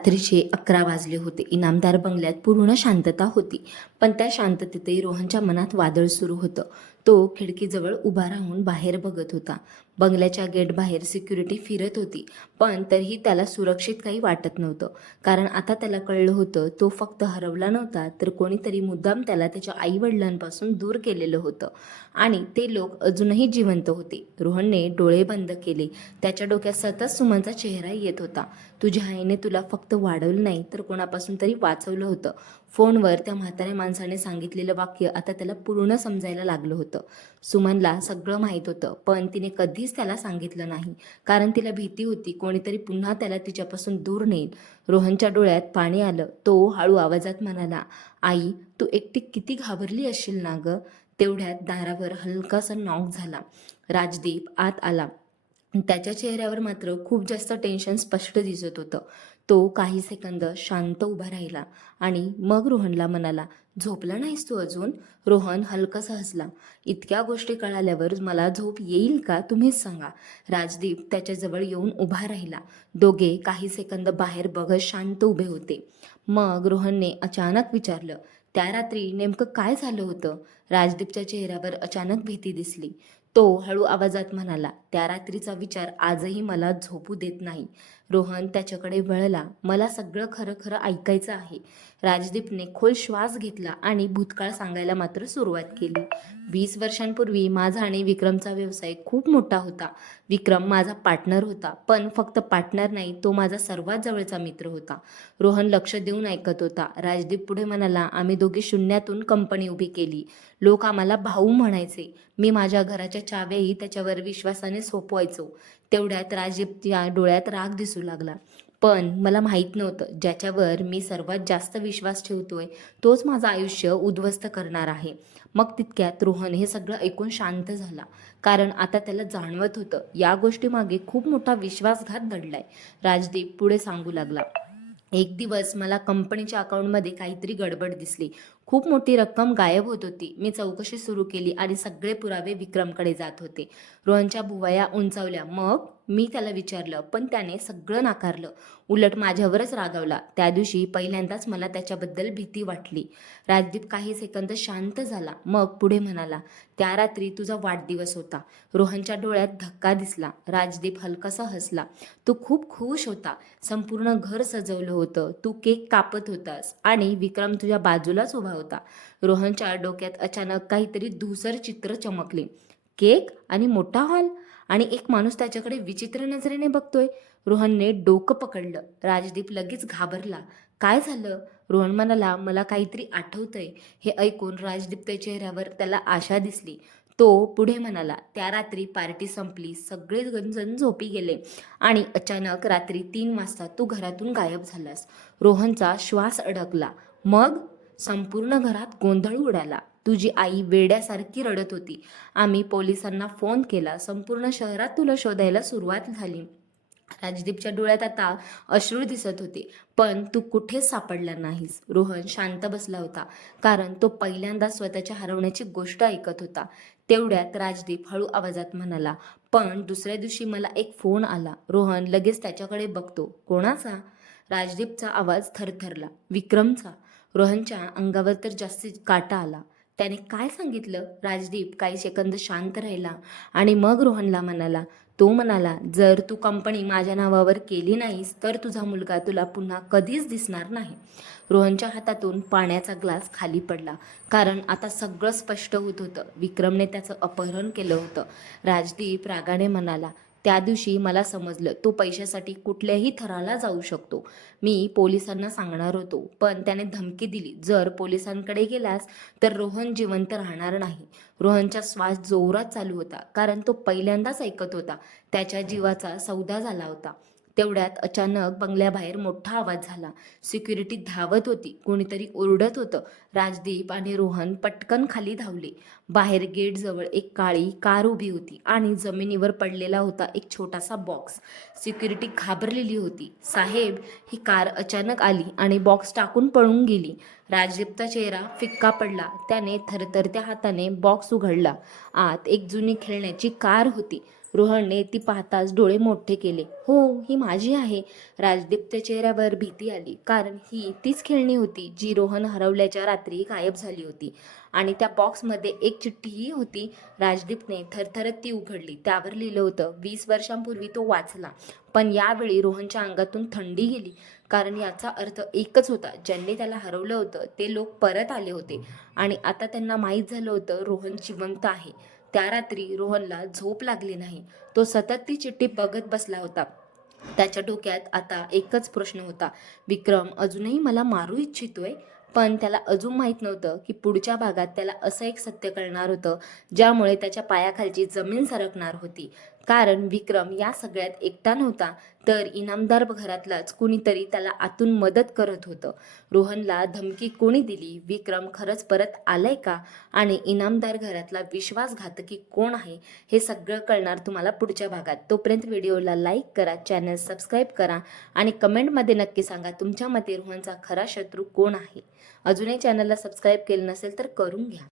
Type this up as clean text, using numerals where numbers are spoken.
रात्रीचे 11 वाजले होते. इनामदार बंगल्यात पूर्ण शांतता होती. पण त्या शांततेतही रोहनच्या मनात वादळ सुरू होतं. तो खिडकीजवळ उभा राहून बाहेर बघत होता. बंगल्याच्या गेट बाहेर सिक्युरिटी फिरत होती, पण तरीही त्याला सुरक्षित काही वाटत नव्हतं. कारण आता त्याला कळलं होतं, तो फक्त हरवला नव्हता, तर कोणीतरी मुद्दाम त्याला त्याच्या आईवडिलांपासून दूर केलेलं होतं. आणि ते लोक अजूनही जिवंत होते. रोहनने डोळे बंद केले. त्याच्या डोक्यात सतत सुमनचा चेहरा येत होता. तुझ्या आईने तुला फक्त वाढवलं नाही, तर कोणापासून तरी वाचवलं होतं. फोनवर त्या म्हाताऱ्या माणसाने सांगितलेलं वाक्य आता त्याला पूर्ण समजायला लागलं होतं. सुमनला सगळं माहीत होतं, पण तिने कधीच त्याला सांगितलं नाही. कारण तिला भीती होती, कोणीतरी पुन्हा त्याला तिच्यापासून दूर नेईल. रोहनच्या डोळ्यात पाणी आलं. तो हळू आवाजात म्हणाला, आई, तू एकटी किती घाबरली असशील ना गं. तेवढ्यात दारावर हलकासा नॉक झाला. राजदीप आत आला. त्याच्या चेहऱ्यावर मात्र खूप जास्त टेन्शन स्पष्ट दिसत होतं. तो काही सेकंद शांत उभा राहिला आणि मग रोहनला म्हणाला, झोपला नाहीस तू अजून? रोहन हलकसा हसला. इतक्या गोष्टी कळाल्यावर मला झोप येईल का, तुम्हीच सांगा. राजदीप त्याच्याजवळ येऊन उभा राहिला. दोघे काही सेकंद बाहेर बघत शांत उभे होते. मग रोहनने अचानक विचारलं, त्या रात्री नेमकं काय झालं होतं? राजदीपच्या चेहऱ्यावर अचानक भीती दिसली. तो हळू आवाजात म्हणाला, त्या रात्रीचा विचार आजही मला झोपू देत नाही. रोहन त्याच्याकडे वळला. मला सगळं खरं खरं ऐकायचं आहे. राजदीपने खोल श्वास घेतला आणि भूतकाळ सांगायला मात्र सुरुवात केली. 20 वर्षांपूर्वी माझा आणि विक्रमचा व्यवसाय खूप मोठा होता. विक्रम माझा पार्टनर होता, पण फक्त पार्टनर नाही, तो माझा सर्वात जवळचा मित्र होता. रोहन लक्ष देऊन ऐकत होता. राजदीप पुढे म्हणाला, आम्ही दोघे शून्यातून कंपनी उभी केली. लोक आम्हाला भाऊ म्हणायचे. मी माझ्या घराच्या चाव्याही त्याच्यावर विश्वासाने सोपवायचो. तेवढ्यात राजदीपच्या डोळ्यात राग दिसू लागला. पण मला माहीत नव्हतं, ज्याच्यावर मी सर्वात जास्त विश्वास ठेवतोय तोच माझं आयुष्य उद्ध्वस्त करणार आहे. मग तितक्यात रोहन हे सगळं ऐकून शांत झाला. कारण आता त्याला जाणवत होतं, या गोष्टीमागे खूप मोठा विश्वासघात दडलाय. राजदीप पुढे सांगू लागला, एक दिवस मला कंपनीच्या अकाउंटमध्ये काहीतरी गडबड दिसली. खूप मोठी रक्कम गायब होत होती. मी चौकशी सुरू केली आणि सगळे पुरावे विक्रमकडे जात होते. रोहनच्या भुवया उंचावल्या. मग मी त्याला विचारलं, पण त्याने सगळं नाकारलं. उलट माझ्यावरच रागावला. त्या दिवशी पहिल्यांदाच मला त्याच्याबद्दल भीती वाटली. राजदीप काही सेकंद शांत झाला. मग पुढे म्हणाला, त्या रात्री तुझा वाढदिवस होता. रोहनच्या डोळ्यात धक्का दिसला. राजदीप हलकासा हसला. तू खूप खुश होता. संपूर्ण घर सजवलं होतं. तू केक कापत होतास आणि विक्रम तुझ्या बाजूलाच उभा होता. रोहनच्या डोक्यात अचानक काहीतरी धूसर चित्र चमकले. केक आणि मोठा हॉल आणि एक माणूस त्याच्याकडे विचित्र नजरेने बघतोय. रोहनने डोकं पकडलं. राजदीप लगेच घाबरला. काय झालं? रोहन म्हणाला, मला काहीतरी आठवतंय. हे ऐकून राजदीपच्या चेहऱ्यावर त्याला आशा दिसली. तो पुढे म्हणाला, त्या रात्री पार्टी संपली, सगळे जण झोपी गेले आणि अचानक रात्री 3 वाजता तू घरातून गायब झालास. रोहनचा श्वास अडकला. मग संपूर्ण घरात गोंधळ उडाला. तुझी आई वेड्यासारखी रडत होती. आम्ही पोलिसांना फोन केला. संपूर्ण शहरात तुला शोधायला सुरुवात झाली. राजदीपच्या डोळ्यात आता अश्रू दिसत होते, पण तू कुठेच सापडला नाहीस. रोहन शांत बसला होता, कारण तो पहिल्यांदा स्वतःच्या हरवण्याची गोष्ट ऐकत होता. तेवढ्यात राजदीप हळू आवाजात म्हणाला, पण दुसऱ्या दिवशी मला एक फोन आला. रोहन लगेच त्याच्याकडे बघतो. कोणाचा? राजदीपचा आवाज थरथरला. विक्रमचा. रोहनच्या अंगावर तर जास्त काटा आला. त्याने काय सांगितलं? राजदीप काही सेकंद शांत राहिला आणि मग रोहनला म्हणाला, तो म्हणाला, जर तू कंपनी माझ्या नावावर केली नाहीस तर तुझा मुलगा तुला पुन्हा कधीच दिसणार नाही. रोहनच्या हातातून पाण्याचा ग्लास खाली पडला. कारण आता सगळं स्पष्ट होत होतं. विक्रमने त्याचं अपहरण केलं होतं. राजदीप रागाने म्हणाला, त्या दिवशी मला समजलं, तो पैशासाठी कुठल्याही थराला जाऊ शकतो. मी पोलिसांना सांगणार होतो, पण त्याने धमकी दिली, जर पोलिसांकडे गेलास तर रोहन जिवंत राहणार नाही. रोहनचा श्वास जोरात चालू होता, कारण तो पहिल्यांदाच ऐकत होता. त्याच्या जीवाचा सौदा झाला होता. तेवढ्यात अचानक बंगल्याबाहेर मोठा आवाज झाला. सिक्युरिटी धावत होती. कोणीतरी ओरडत होतं. राजदीप आणि रोहन पटकन खाली धावले. बाहेर गेटजवळ एक काळी कार उभी होती आणि जमिनीवर पडलेला होता एक छोटासा बॉक्स. सिक्युरिटी घाबरलेली होती. साहेब, ही कार अचानक आली आणि बॉक्स टाकून पळून गेली. राजदीपचा चेहरा फिक्का पडला. त्याने थरथरत्या हाताने बॉक्स उघडला. आत एक जुनी खेळण्याची कार होती. रोहनने ती पाहताच डोळे मोठे केले. हो, ही माझी आहे. राजदीपच्या चेहऱ्यावर भीती आली, कारण ही तीच खेळणी होती जी रोहन हरवल्याच्या रात्री गायब झाली होती. आणि त्या बॉक्समध्ये एक चिठ्ठीही होती. राजदीपने थरथरत ती उघडली. त्यावर लिहिलं होतं, 20 वर्षांपूर्वी तो वाचला. पण यावेळी रोहनच्या अंगातून थंडी गेली, कारण याचा अर्थ एकच होता, ज्यांनी त्याला हरवलं होतं ते लोक परत आले होते आणि आता त्यांना माहीत झालं होतं रोहन जिवंत आहे. त्या रात्री रोहनला झोप लागली नाही. तो सतत ती चिठ्ठी बघत बसला होता. त्याच्या डोक्यात आता एकच प्रश्न होता, विक्रम अजूनही मला मारू इच्छितोय? पण त्याला अजून माहीत नव्हतं की पुढच्या भागात त्याला असं एक सत्य कळणार होतं, ज्यामुळे त्याच्या पायाखालची जमीन सरकणार होती. कारण विक्रम या सगळ्यात एकटा नव्हता, तर इनामदार घरातलाच कुणीतरी त्याला आतून मदत करत होतं. रोहनला धमकी कोणी दिली? विक्रम खरंच परत आलाय का? आणि इनामदार घरातला विश्वासघातकी कोण आहे? हे सगळं कळणार तुम्हाला पुढच्या भागात. तोपर्यंत व्हिडिओला लाईक करा, चॅनल सबस्क्राईब करा आणि कमेंटमध्ये नक्की सांगा तुमच्या मते रोहनचा खरा शत्रू कोण आहे. अजूनही चॅनलला सबस्क्राईब केलं नसेल तर करून घ्या.